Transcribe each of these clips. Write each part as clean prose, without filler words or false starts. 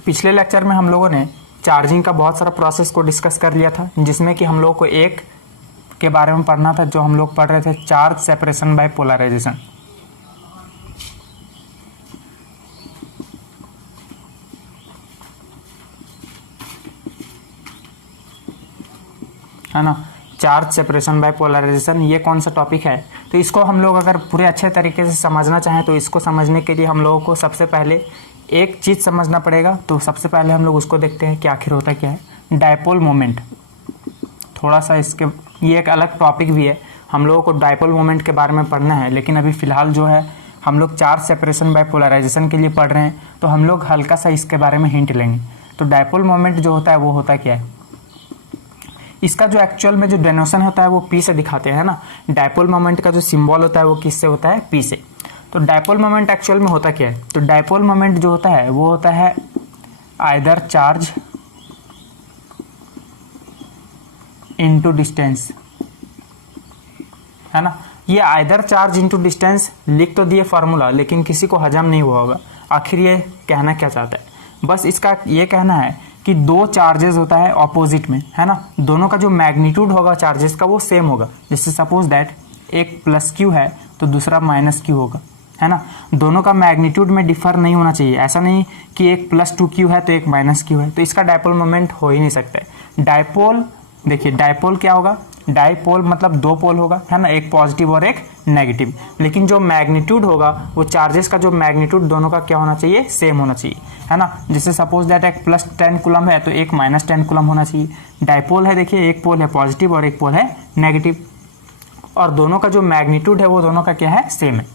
तो पिछले लेक्चर में हम लोगों ने चार्जिंग का बहुत सारा प्रोसेस को डिस्कस कर लिया था, जिसमें कि हम लोगों को एक के बारे में पढ़ना था जो हम लोग पढ़ रहे थे, चार्ज सेपरेशन बाय पोलराइजेशन। है ना, चार्ज सेपरेशन बाय पोलराइजेशन, ये कौन सा टॉपिक है। तो इसको हम लोग अगर पूरे अच्छे तरीके से समझना चाहें तो इसको समझने के लिए हम लोगों को सबसे पहले एक चीज़ समझना पड़ेगा। तो सबसे पहले हम लोग उसको देखते हैं कि आखिर होता क्या है डायपोल मोमेंट। थोड़ा सा इसके ये एक अलग टॉपिक भी है, हम लोगों को डायपोल मोमेंट के बारे में पढ़ना है, लेकिन अभी फ़िलहाल जो है हम लोग चार्ज सेपरेशन बाय पोलराइजेशन के लिए पढ़ रहे हैं, तो हम लोग हल्का सा इसके बारे में हिंट लेंगे। तो डायपोल मोमेंट जो होता है वो होता क्या है, इसका जो एक्चुअल में जो डेनोशन होता है वो पी से दिखाते हैं ना। डायपोल मोमेंट का जो सिंबल होता है वो किससे होता है, पी से। तो डायपोल मोमेंट एक्चुअल में होता क्या है, तो डायपोल मोमेंट जो होता है वो होता है आइदर चार्ज इनटू डिस्टेंस, है ना। ये आइदर चार्ज इनटू डिस्टेंस लिख तो दिए फार्मूला, लेकिन किसी को हजम नहीं हुआ होगा आखिर ये कहना क्या चाहता है। बस इसका ये कहना है कि दो चार्जेस होता है ऑपोजिट में, है ना, दोनों का जो मैग्नीट्यूड होगा चार्जेस का वो सेम होगा। जैसे सपोज दैट एक प्लस क्यू है तो दूसरा माइनस क्यू होगा, है ना। दोनों का मैग्नीट्यूड में डिफर नहीं होना चाहिए, ऐसा नहीं कि एक प्लस 2q है तो एक माइनस क्यू है, तो इसका डायपोल मोमेंट हो ही नहीं सकता। डायपोल देखिए, डायपोल क्या होगा, डायपोल मतलब दो पोल होगा, है ना, एक पॉजिटिव और एक नेगेटिव, लेकिन जो मैग्नीट्यूड होगा वो चार्जेस का जो मैग्नीट्यूड दोनों का क्या होना चाहिए, सेम होना चाहिए, है ना। जैसे सपोज दैट एक प्लस 10 कूलम है तो एक माइनस 10 कूलम होना चाहिए। डायपोल है, देखिए एक पोल है पॉजिटिव और एक पोल है नेगेटिव, और दोनों का जो मैग्नीट्यूड है वो दोनों का क्या है, सेम है।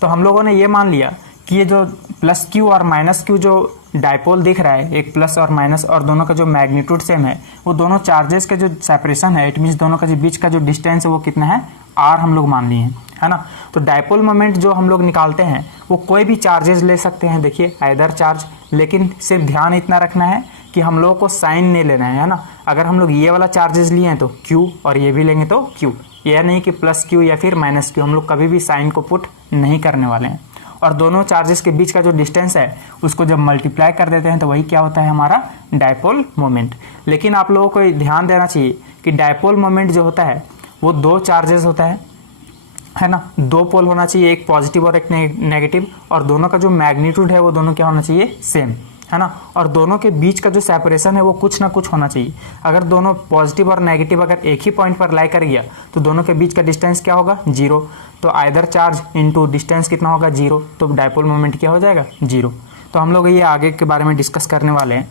तो हम लोगों ने ये मान लिया कि ये जो प्लस क्यू और माइनस क्यू जो डायपोल दिख रहा है, एक प्लस और माइनस, और दोनों का जो मैग्नीट्यूड सेम है, वो दोनों चार्जेस के जो सेपरेशन है, इट मीन्स दोनों का जो बीच का जो डिस्टेंस है वो कितना है, आर हम लोग मान लिए हैं, है ना। तो डायपोल मोमेंट जो हम लोग निकालते हैं वो कोई भी चार्जेस ले सकते हैं, देखिए आइदर चार्ज, लेकिन सिर्फ ध्यान इतना रखना है कि हम लोगों को साइन नहीं लेना है ना। अगर हम लोग ये वाला चार्जेस लिए हैं तो क्यू, और ये भी लेंगे तो क्यू, यह नहीं कि प्लस क्यू या फिर माइनस क्यू, हम लोग कभी भी साइन को पुट नहीं करने वाले हैं। और दोनों चार्जेस के बीच का जो डिस्टेंस है उसको जब मल्टीप्लाई कर देते हैं तो वही क्या होता है, हमारा डायपोल मोमेंट। लेकिन आप लोगों को ध्यान देना चाहिए कि डायपोल मोमेंट जो होता है वो दो चार्जेस होता है ना, दो पोल होना चाहिए, एक पॉजिटिव और एक नेगेटिव, और दोनों का जो मैग्नीट्यूड है वो दोनों क्या होना चाहिए, सेम, है ना। और दोनों के बीच का जो सेपरेशन है वो कुछ ना कुछ होना चाहिए। अगर दोनों पॉजिटिव और नेगेटिव अगर एक ही पॉइंट पर लाई कर गया तो दोनों के बीच का डिस्टेंस क्या होगा, जीरो। तो आइदर चार्ज इनटू डिस्टेंस कितना होगा, जीरो, तो डायपोल मोमेंट क्या हो जाएगा, जीरो। तो हम लोग ये आगे के बारे में डिस्कस करने वाले हैं।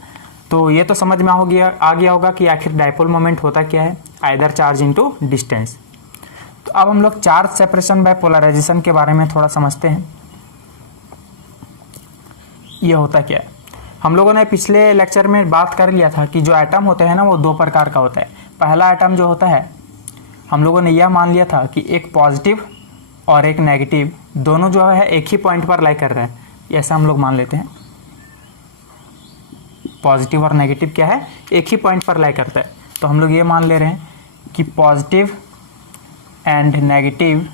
तो ये तो समझ में आ गया होगा कि आखिर डायपोल मोमेंट होता क्या है, आइदर चार्ज इनटू डिस्टेंस। तो अब हम लोग चार्ज सेपरेशन बाय पोलराइजेशन के बारे में थोड़ा समझते हैं, ये होता क्या है। हम लोगों ने पिछले लेक्चर में बात कर लिया था कि जो एटम होते हैं ना वो दो प्रकार का होता है। पहला एटम जो होता है हम लोगों ने यह मान लिया था कि एक पॉजिटिव और एक नेगेटिव दोनों जो है एक ही पॉइंट पर लाई कर रहे हैं, ऐसा हम लोग मान लेते हैं। पॉजिटिव और नेगेटिव क्या है, एक ही पॉइंट पर लाई करता है। तो हम लोग ये मान ले रहे हैं कि positive and negative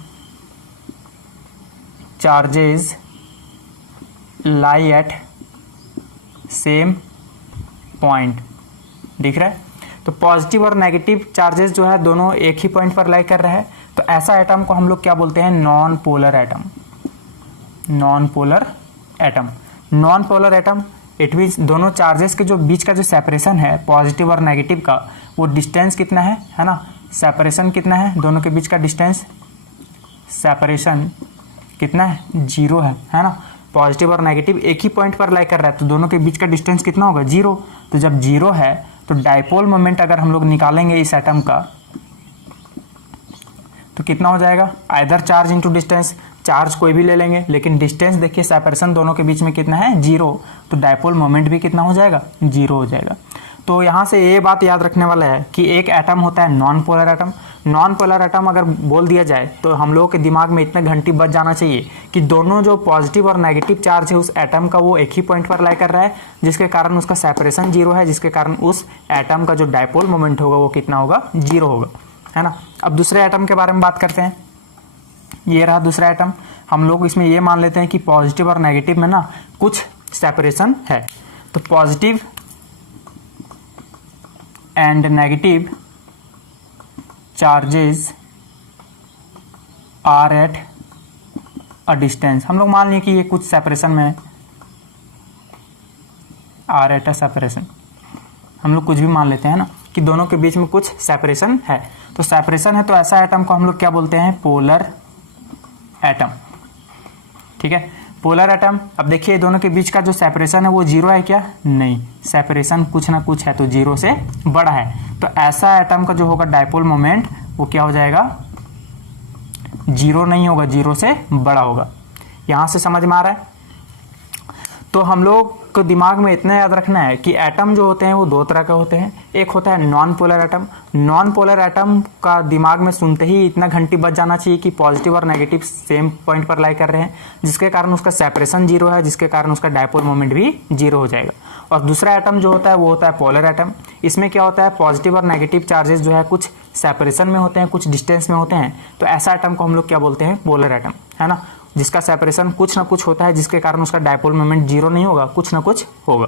charges lie at same point, दिख रहा है। तो पॉजिटिव और नेगेटिव चार्जेस जो है दोनों एक ही पॉइंट पर लाई कर रहा है, तो ऐसा एटम को हम लोग क्या बोलते हैं, non polar atom. Non polar atom, non polar atom it means दोनों चार्जेस के जो बीच का जो सेपरेशन है पॉजिटिव और नेगेटिव का, वो डिस्टेंस कितना है ना, सेपरेशन कितना है, दोनों के बीच का डिस्टेंस सेपरेशन कितना है, जीरो है ना। पॉजिटिव और नेगेटिव एक ही पॉइंट पर लाई कर रहा है तो दोनों के बीच का डिस्टेंस कितना होगा, जीरो। तो जब जीरो है तो डायपोल मोमेंट अगर हम लोग निकालेंगे इस एटम का तो कितना हो जाएगा, either charge into distance, charge कोई भी ले लेंगे, लेकिन डिस्टेंस देखिए सेपरेशन दोनों के बीच में कितना है, जीरो, तो डायपोल मोमेंट भी कितना हो जाएगा, जीरो हो जाएगा। तो यहाँ से ये बात याद रखने वाला है कि एक एटम होता है non polar atom. Non polar atom अगर बोल दिया जाए तो हम लोगों के दिमाग में इतने घंटी बज जाना चाहिए कि दोनों जो पॉजिटिव और नेगेटिव चार्ज है उस एटम का वो एक ही पॉइंट पर लाई कर रहा है, जिसके कारण उसका सेपरेशन जीरो है, जिसके कारण उस एटम का जो डायपोल मोमेंट होगा वो कितना होगा, जीरो होगा, है ना। अब दूसरे एटम के बारे में बात करते हैं। ये रहा दूसरा एटम। हम लोग इसमें ये मान लेते हैं कि पॉजिटिव और नेगेटिव में ना कुछ सेपरेशन है। तो positive and negative charges are at a distance. हम लोग मान लिए कि ये कुछ सेपरेशन में है, आर एट अ सेपरेशन, हम लोग कुछ भी मान लेते हैं ना कि दोनों के बीच में कुछ सेपरेशन है। तो सेपरेशन है तो ऐसा एटम को हम लोग क्या बोलते हैं, पोलर एटम। ठीक है, पोलर एटम। अब देखिए दोनों के बीच का जो सेपरेशन है वो जीरो है क्या, नहीं, सेपरेशन कुछ ना कुछ है तो जीरो से बड़ा है। तो ऐसा एटम का जो होगा डायपोल मोमेंट वो क्या हो जाएगा, जीरो नहीं होगा, जीरो से बड़ा होगा। यहां से समझ में आ रहा है। तो हम लोग को दिमाग में इतना याद रखना है कि एटम जो होते हैं वो दो तरह के होते हैं। एक होता है non polar atom. Non polar atom का दिमाग में सुनते ही इतना घंटी बज जाना चाहिए कि पॉजिटिव और नेगेटिव सेम पॉइंट पर लाई कर रहे हैं, जिसके कारण उसका सेपरेशन जीरो है, जिसके कारण उसका डायपोल मोमेंट भी जीरो हो जाएगा। और दूसरा एटम जो होता है वो होता है पोलर एटम। इसमें क्या होता है, पॉजिटिव और नेगेटिव चार्जेस जो है कुछ सेपरेशन में होते हैं, कुछ डिस्टेंस में होते हैं। तो ऐसा एटम को हम लोग क्या बोलते हैं, पोलर एटम, है ना, जिसका सेपरेशन कुछ ना कुछ होता है, जिसके कारण उसका डायपोल मोमेंट जीरो नहीं होगा, कुछ ना कुछ होगा।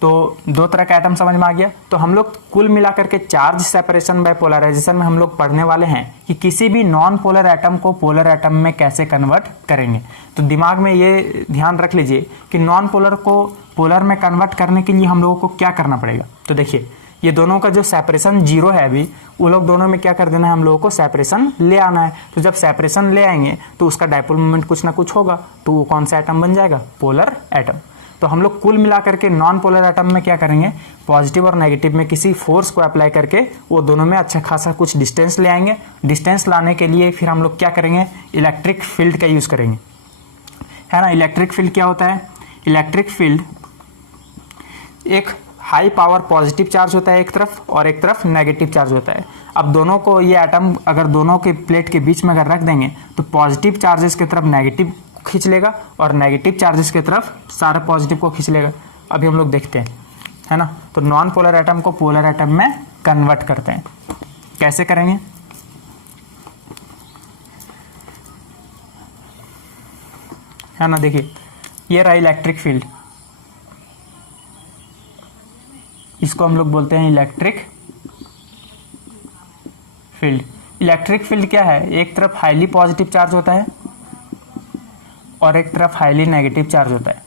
तो दो तरह का एटम समझ में आ गया। तो हम लोग कुल मिलाकर के चार्ज सेपरेशन बाय पोलराइजेशन में हम लोग पढ़ने वाले हैं कि किसी भी नॉन पोलर एटम को पोलर एटम में कैसे कन्वर्ट करेंगे। तो दिमाग में ये ध्यान रख लीजिए कि नॉन पोलर को पोलर में कन्वर्ट करने के लिए हम लोगों को क्या करना पड़ेगा। तो देखिए ये दोनों का जो सेपरेशन जीरो है अभी, वो लोग दोनों में क्या कर देना है, हम लोगों को सेपरेशन ले आना है। तो जब सेपरेशन ले आएंगे तो उसका डायपोल मोमेंट कुछ ना कुछ होगा, तो वो कौन सा एटम बन जाएगा, पोलर एटम। तो हम लोग कुल मिलाकर के नॉन पोलर एटम में क्या करेंगे, पॉजिटिव और नेगेटिव में किसी फोर्स को अप्लाई करके वो दोनों में अच्छा खासा कुछ डिस्टेंस ले आएंगे। डिस्टेंस लाने के लिए फिर हम लोग क्या करेंगे, इलेक्ट्रिक फील्ड का यूज करेंगे, है ना। इलेक्ट्रिक फील्ड क्या होता है, इलेक्ट्रिक फील्ड एक हाई पावर पॉजिटिव चार्ज होता है एक तरफ और एक तरफ नेगेटिव चार्ज होता है। अब दोनों को ये एटम अगर दोनों के प्लेट के बीच में अगर रख देंगे तो पॉजिटिव चार्जेस की तरफ नेगेटिव खींच लेगा और नेगेटिव चार्जेस की तरफ सारे पॉजिटिव को खींच लेगा। अभी हम लोग देखते हैं, है ना। तो नॉन पोलर एटम को पोलर एटम में कन्वर्ट करते हैं, कैसे करेंगे, है ना। देखिए ये रहा इलेक्ट्रिक फील्ड, इसको हम लोग बोलते हैं इलेक्ट्रिक फील्ड। इलेक्ट्रिक फील्ड क्या है, एक तरफ हाईली पॉजिटिव चार्ज होता है और एक तरफ हाईली नेगेटिव चार्ज होता है।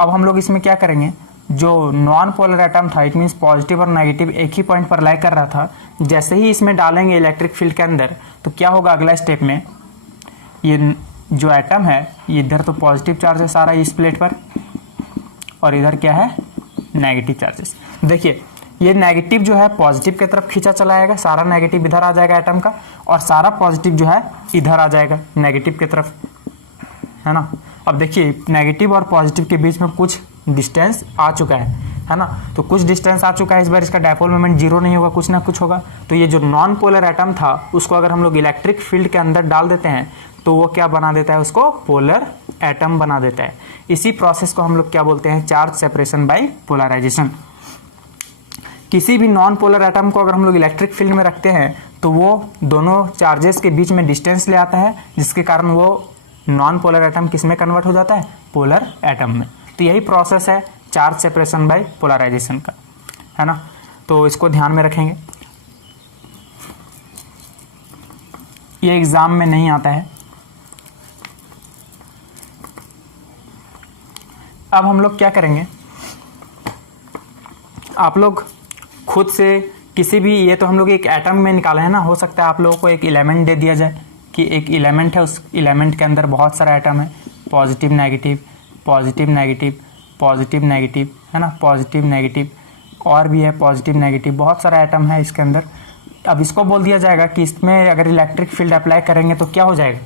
अब हम लोग इसमें क्या करेंगे, जो नॉन पोलर एटम था, इट मीन्स पॉजिटिव और नेगेटिव एक ही पॉइंट पर लाई कर रहा था, जैसे ही इसमें डालेंगे इलेक्ट्रिक फील्ड के अंदर तो क्या होगा अगला स्टेप में, ये जो एटम है ये इधर तो पॉजिटिव चार्ज है सारा इस प्लेट पर और इधर क्या है, नेगेटिव चार्जेस। देखिए ये नेगेटिव जो है पॉजिटिव की तरफ खींचा चला आएगा, सारा नेगेटिव इधर आ जाएगा एटम का, और सारा पॉजिटिव जो है इधर आ जाएगा नेगेटिव की तरफ, है ना। अब देखिए नेगेटिव और पॉजिटिव के बीच में कुछ डिस्टेंस आ चुका है ना। तो कुछ डिस्टेंस आ चुका है, इस बार इसका डायपोल मोमेंट जीरो नहीं होगा, कुछ ना कुछ होगा। तो ये जो नॉन पोलर एटम था उसको अगर हम लोग इलेक्ट्रिक फील्ड के अंदर डाल देते हैं तो वो क्या बना देता है, उसको पोलर एटम बना देता है। इसी प्रोसेस को हम लोग क्या बोलते हैं, चार्ज सेपरेशन बाय पोलराइजेशन। किसी भी नॉन पोलर एटम को अगर हम लोग इलेक्ट्रिक फील्ड में रखते हैं तो वो दोनों चार्जेस के बीच में डिस्टेंस ले आता है, जिसके कारण वो नॉन पोलर एटम किस में कन्वर्ट हो जाता है, पोलर एटम में। तो यही प्रोसेस है चार्ज सेपरेशन बाय पोलराइजेशन का, है ना। तो इसको ध्यान में रखेंगे, ये एग्जाम में नहीं आता है। अब हम लोग क्या करेंगे, आप लोग खुद से किसी भी, ये तो हम लोग एक एटम में निकाला है ना, हो सकता है आप लोगों को एक एलिमेंट दे दिया जाए कि एक एलिमेंट है, उस एलिमेंट के अंदर बहुत सारा एटम है, positive negative positive negative positive negative, है ना, पॉजिटिव नेगेटिव और भी है पॉजिटिव नेगेटिव, बहुत सारा एटम है इसके अंदर। अब इसको बोल दिया जाएगा कि इसमें अगर इलेक्ट्रिक फील्ड अप्लाई करेंगे तो क्या हो जाएगा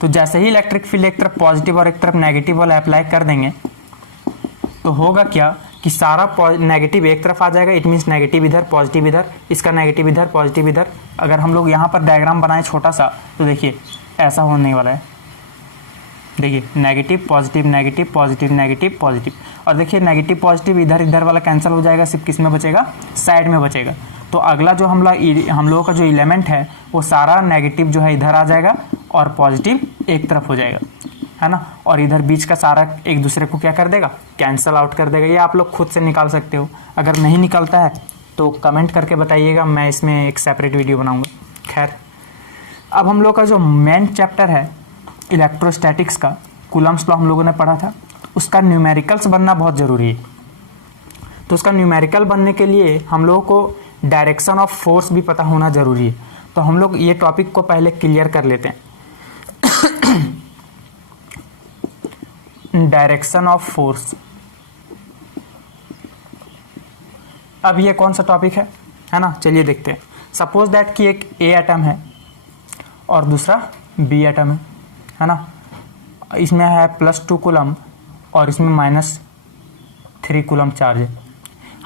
तो जैसे ही इलेक्ट्रिक फील्ड एक तरफ पॉजिटिव और एक तरफ नेगेटिव वाला अप्लाई कर देंगे तो होगा क्या कि सारा नेगेटिव एक तरफ आ जाएगा, इट मीन्स नेगेटिव इधर पॉजिटिव इधर, इसका नेगेटिव इधर पॉजिटिव इधर। अगर हम लोग यहाँ पर डायग्राम बनाए छोटा सा तो देखिए ऐसा होने वाला है, देखिए negative positive negative positive negative positive, और देखिए नेगेटिव पॉजिटिव इधर इधर वाला कैंसिल हो जाएगा, सिर्फ किस में बचेगा, साइड में बचेगा। तो अगला जो हम लोगों का जो एलिमेंट है वो सारा नेगेटिव जो है इधर आ जाएगा और पॉजिटिव एक तरफ हो जाएगा, है ना, और इधर बीच का सारा एक दूसरे को क्या कर देगा, कैंसल आउट कर देगा। ये आप लोग खुद से निकाल सकते हो, अगर नहीं निकलता है तो कमेंट करके बताइएगा, मैं इसमें एक सेपरेट वीडियो बनाऊंगा। खैर, अब हम लोग का जो मेन चैप्टर है इलेक्ट्रोस्टैटिक्स का, कूलम्स लॉ हम लोगों ने पढ़ा था, उसका न्यूमेरिकल्स बनना बहुत ज़रूरी है। तो उसका न्यूमेरिकल बनने के लिए हम लोगों को डायरेक्शन ऑफ फोर्स भी पता होना ज़रूरी है। तो हम लोग ये टॉपिक को पहले क्लियर कर लेते हैं। डायरेक्शन ऑफ फोर्स, अब ये कौन सा टॉपिक है ना, चलिए देखते हैं। सपोज दैट कि एक ए एटम है और दूसरा बी एटम है ना, इसमें है +2 कूलम और इसमें -3 कूलम चार्ज है।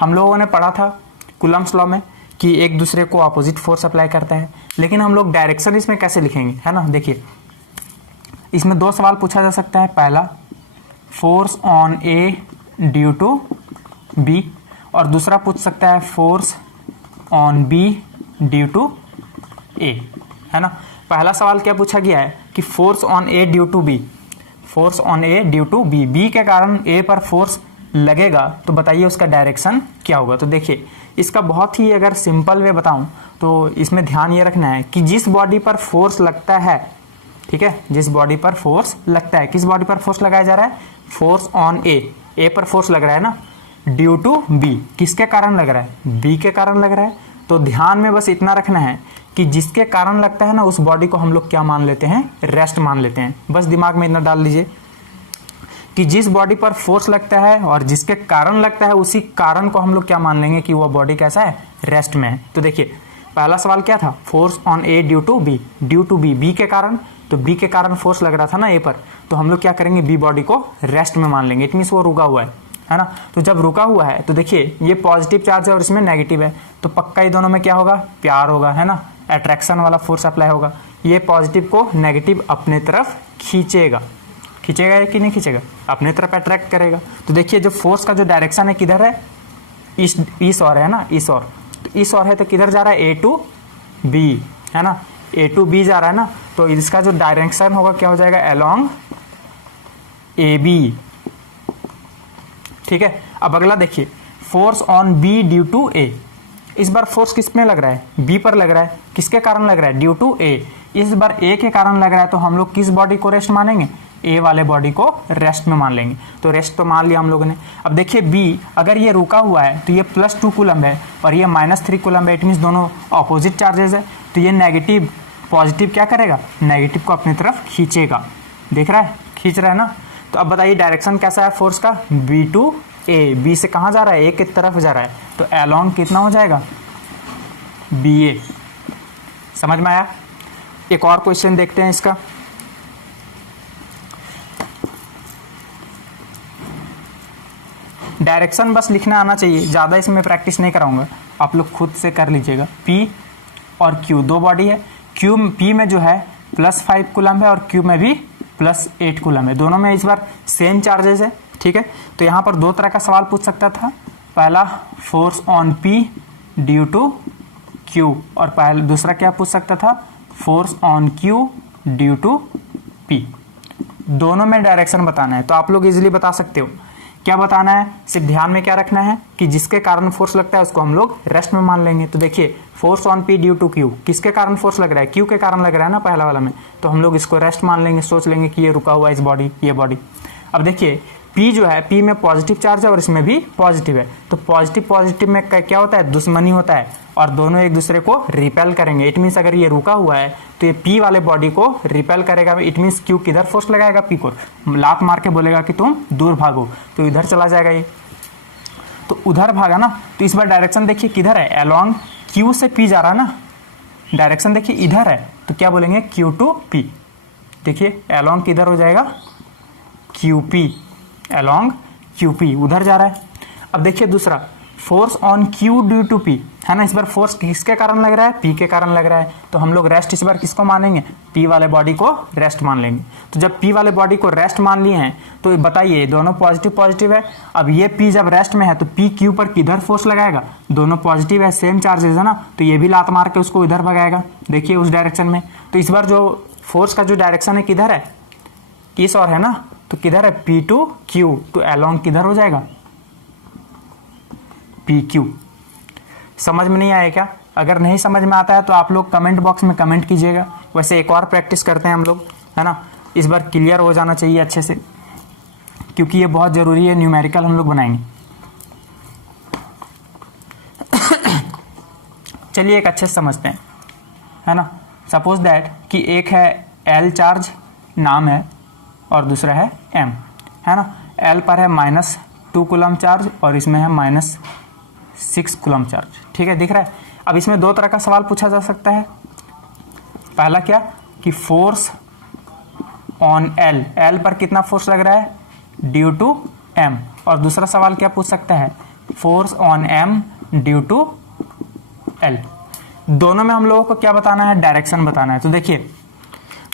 हम लोगों ने पढ़ा था कूलम्स लॉ में कि एक दूसरे को अपोजिट फोर्स अप्लाई करता है, लेकिन हम लोग डायरेक्शन इसमें कैसे लिखेंगे, है ना। देखिए, इसमें 2 सवाल पूछा जा सकता है। पहला, force on A due to B, और दूसरा पूछ सकता है force on B due to A, है ना। पहला सवाल क्या पूछा गया है कि force on A due to B, force on A due to B, B के कारण ए पर फोर्स लगेगा, तो बताइए उसका डायरेक्शन क्या होगा। तो देखिए, इसका बहुत ही अगर सिंपल वे बताऊं तो इसमें ध्यान ये रखना है कि जिस बॉडी पर फोर्स लगता है, ठीक है, जिस बॉडी पर फोर्स लगता है, किस बॉडी पर फोर्स लगाया जा रहा है, फोर्स ऑन ए पर फोर्स लग रहा है ना, ड्यू टू बी, किसके कारण लग रहा है, बी के कारण लग रहा है। तो ध्यान में बस इतना रखना है कि जिसके कारण लगता है ना, उस बॉडी को हम लोग क्या मान लेते हैं, रेस्ट मान लेते हैं। बस दिमाग में इतना डाल लीजिए कि जिस बॉडी पर फोर्स लगता है और जिसके कारण लगता है, उसी कारण को हम लोग क्या मान लेंगे कि वह बॉडी कैसा है, रेस्ट में है। तो देखिए, पहला सवाल क्या था, force on A due to B, due to B, B के कारण, तो बी के कारण फोर्स लग रहा था ना ए पर, तो हम लोग क्या करेंगे, बी बॉडी को रेस्ट में मान लेंगे। इट मीन्स वो रुका हुआ है ना। तो जब रुका हुआ है तो देखिए, ये पॉजिटिव चार्ज है और इसमें नेगेटिव है, तो पक्का ही दोनों में क्या होगा, प्यार होगा, है ना, अट्रैक्शन वाला फोर्स अप्लाई होगा। ये पॉजिटिव को नेगेटिव अपने तरफ खींचेगा, खींचेगा कि नहीं खींचेगा, अपने तरफ अट्रैक्ट करेगा। तो देखिए, जो फोर्स का जो डायरेक्शन है किधर है, इस और है ना, इस और, तो इस और है तो किधर जा रहा है, ए टू बी, है ना, ए टू बी जा रहा है ना। तो इसका जो डायरेक्शन होगा क्या हो जाएगा, अलोंग ए बी, ठीक है। अब अगला देखिए, force on B due to A, इस बार फोर्स किस में लग रहा है, बी पर लग रहा है, किसके कारण लग रहा है, ड्यू टू ए। इस बार ए के कारण लग रहा है, तो हम लोग किस बॉडी को रेस्ट मानेंगे, ए वाले बॉडी को रेस्ट में मान लेंगे। तो रेस्ट तो मान लिया हम लोगों ने। अब देखिए, बी अगर ये रुका हुआ है तो ये +2 कूलम है और ये -3 कूलम है, इट मीन्स दोनों अपोजिट चार्जेस है, तो ये नेगेटिव पॉजिटिव क्या करेगा, नेगेटिव को अपनी तरफ खींचेगा। देख रहा है, खींच रहा है ना। तो अब बताइए डायरेक्शन कैसा है फोर्स का, बी टू ए, बी से कहाँ जा रहा है, ए की तरफ जा रहा है, तो अलोंग कितना हो जाएगा, बी ए। समझ में आया। एक और क्वेश्चन देखते हैं इसका। डायरेक्शन बस लिखना आना चाहिए, ज़्यादा इसमें प्रैक्टिस नहीं कराऊंगा, आप लोग खुद से कर लीजिएगा। P और Q दो बॉडी है, P में जो है +5 कूलम है और Q में भी +8 कूलम है, दोनों में इस बार सेम चार्जेस है, ठीक है। तो यहाँ पर 2 तरह का सवाल पूछ सकता था, पहला force on P due to Q, और पहला दूसरा क्या पूछ सकता था, force on Q due to P। दोनों में डायरेक्शन बताना है, तो आप लोग इजीली बता सकते हो। क्या बताना है, सिर्फ ध्यान में क्या रखना है कि जिसके कारण फोर्स लगता है उसको हम लोग रेस्ट में मान लेंगे। तो देखिए, force on P due to Q, किसके कारण फोर्स लग रहा है, Q के कारण लग रहा है ना पहला वाला में, तो हम लोग इसको रेस्ट मान लेंगे, सोच लेंगे कि ये रुका हुआ है इस बॉडी, ये बॉडी। अब देखिए, P जो है, P में पॉजिटिव चार्ज है और इसमें भी पॉजिटिव है, तो पॉजिटिव पॉजिटिव में क्या होता है, दुश्मनी होता है और दोनों एक दूसरे को रिपेल करेंगे। इट मीन्स अगर ये रुका हुआ है तो ये P वाले बॉडी को रिपेल करेगा। इट मीन्स Q किधर फोर्स लगाएगा, P को लात मार के बोलेगा कि तुम दूर भागो, तो इधर चला जाएगा ये, तो उधर भागा ना। तो इस बार डायरेक्शन देखिए किधर है, अलोंग Q से P जा रहा है ना, डायरेक्शन देखिए इधर है, तो क्या बोलेंगे, Q टू P। देखिए अलोंग किधर हो जाएगा, QP, अलोंग QP उधर जा रहा है। अब देखिए दूसरा, force on Q due to P, है ना, इस बार फोर्स किसके कारण लग रहा है, P के कारण लग रहा है, तो हम लोग रेस्ट इस बार किसको मानेंगे, P वाले बॉडी को रेस्ट मान लेंगे। तो जब P वाले बॉडी को रेस्ट मान लिए हैं तो बताइए दोनों पॉजिटिव पॉजिटिव है। अब ये P जब रेस्ट में है तो P Q पर किधर फोर्स लगाएगा, दोनों पॉजिटिव है, सेम चार्जेस है ना, तो ये भी लात मार के उसको इधर भगाएगा, देखिए उस डायरेक्शन में। तो इस बार जो फोर्स का जो डायरेक्शन है किधर है, इस और है ना, तो किधर है P टू Q, तो along किधर हो जाएगा PQ। समझ में नहीं आया क्या? अगर नहीं समझ में आता है तो आप लोग कमेंट बॉक्स में कमेंट कीजिएगा। वैसे एक और प्रैक्टिस करते हैं हम लोग, है ना, इस बार क्लियर हो जाना चाहिए अच्छे से, क्योंकि ये बहुत ज़रूरी है, न्यूमेरिकल हम लोग बनाएंगे। चलिए एक अच्छे से समझते हैं, है ना। सपोज दैट कि एक है L चार्ज नाम है और दूसरा है M, है ना। L पर है -2 कूलम चार्ज और इसमें है -6 कूलम चार्ज, ठीक है, दिख रहा है। अब इसमें दो तरह का सवाल पूछा जा सकता है। पहला क्या कि फोर्स ऑन L पर कितना फोर्स लग रहा है ड्यू टू M, और दूसरा सवाल क्या पूछ सकता है, force on M due to L। दोनों में हम लोगों को क्या बताना है, डायरेक्शन बताना है। तो देखिए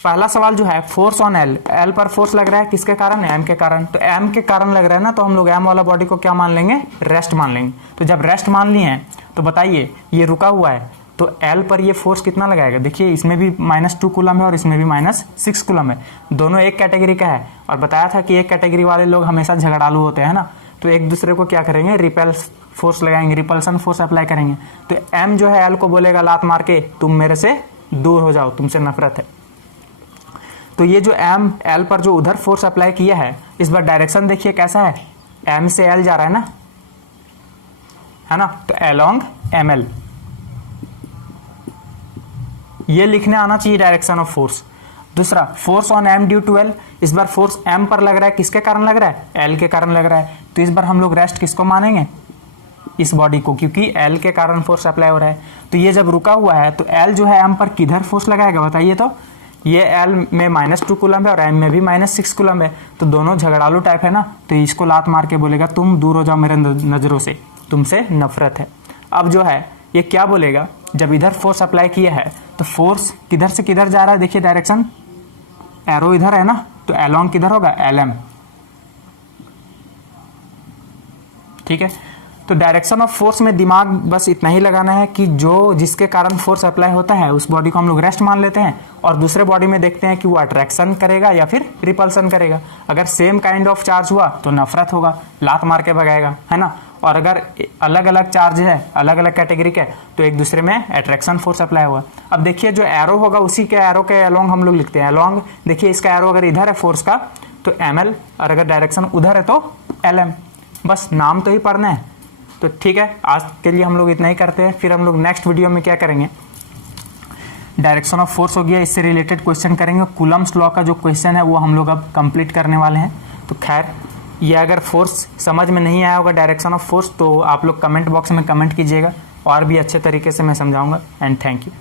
पहला सवाल जो है फोर्स ऑन L पर फोर्स लग रहा है किसके कारण, M के कारण। तो M के कारण लग रहा है ना, तो हम लोग M वाला बॉडी को क्या मान लेंगे, रेस्ट मान लेंगे। तो जब रेस्ट मान लिए हैं तो बताइए ये रुका हुआ है, तो L पर ये फोर्स कितना लगाएगा। देखिए इसमें भी -2 कूलम है और इसमें भी -6 कूलम है, दोनों एक कैटेगरी का है। और बताया था कि एक कैटेगरी वाले लोग हमेशा झगड़ालू होते हैं ना, तो एक दूसरे को क्या करेंगे, रिपेल्स फोर्स लगाएंगे, रिपल्सन फोर्स अप्लाई करेंगे। तो M जो है L को बोलेगा लात मार के तुम मेरे से दूर हो जाओ, तुमसे नफरत है। तो ये जो M L पर जो उधर फोर्स अप्लाई किया है, इस बार डायरेक्शन देखिए कैसा है, M से L जा रहा है ना, है ना, तो along ML ये लिखने आना चाहिए डायरेक्शन ऑफ फोर्स। दूसरा force on M due to L, इस बार फोर्स M पर लग रहा है, किसके कारण लग रहा है, L के कारण लग रहा है। तो इस बार हम लोग रेस्ट किसको मानेंगे, इस बॉडी को, क्योंकि L के कारण फोर्स अप्लाई हो रहा है। तो ये जब रुका हुआ है तो L जो है M पर किधर फोर्स लगाएगा बताइए। तो ये L में -2 कूलम है और M में भी -6 कूलम है, तो दोनों झगड़ालू टाइप है ना, तो इसको लात मार के बोलेगा तुम दूर हो जाओ मेरे नज़रों से, तुमसे नफरत है। अब जो है ये क्या बोलेगा, जब इधर फोर्स अप्लाई किया है तो फोर्स किधर से किधर जा रहा है, देखिए डायरेक्शन, एरो इधर है ना, तो along किधर होगा, LM, ठीक है। तो डायरेक्शन ऑफ फोर्स में दिमाग बस इतना ही लगाना है कि जो जिसके कारण फोर्स अप्लाई होता है उस बॉडी को हम लोग रेस्ट मान लेते हैं, और दूसरे बॉडी में देखते हैं कि वो अट्रैक्शन करेगा या फिर रिपल्सन करेगा। अगर सेम काइंड ऑफ चार्ज हुआ तो नफरत होगा, लात मार के भगाएगा, है ना। और अगर अलग अलग चार्ज है, अलग अलग कैटेगरी के, तो एक दूसरे में अट्रैक्शन फोर्स अप्लाई हुआ। अब देखिए जो एरो होगा उसी के एरो के अलोंग हम लोग लिखते हैं, अलोंग। देखिए इसका एरो अगर इधर है फोर्स का तो ML, और अगर डायरेक्शन उधर है तो LM। बस नाम तो ही पढ़ना है। तो ठीक है, आज के लिए हम लोग इतना ही करते हैं, फिर हम लोग नेक्स्ट वीडियो में क्या करेंगे, डायरेक्शन ऑफ फोर्स हो गया, इससे रिलेटेड क्वेश्चन करेंगे। कूलम्स लॉ का जो क्वेश्चन है वो हम लोग अब कंप्लीट करने वाले हैं। तो खैर ये अगर फोर्स समझ में नहीं आया होगा डायरेक्शन ऑफ फोर्स, तो आप लोग कमेंट बॉक्स में कमेंट कीजिएगा, और भी अच्छे तरीके से मैं समझाऊंगा। And thank you.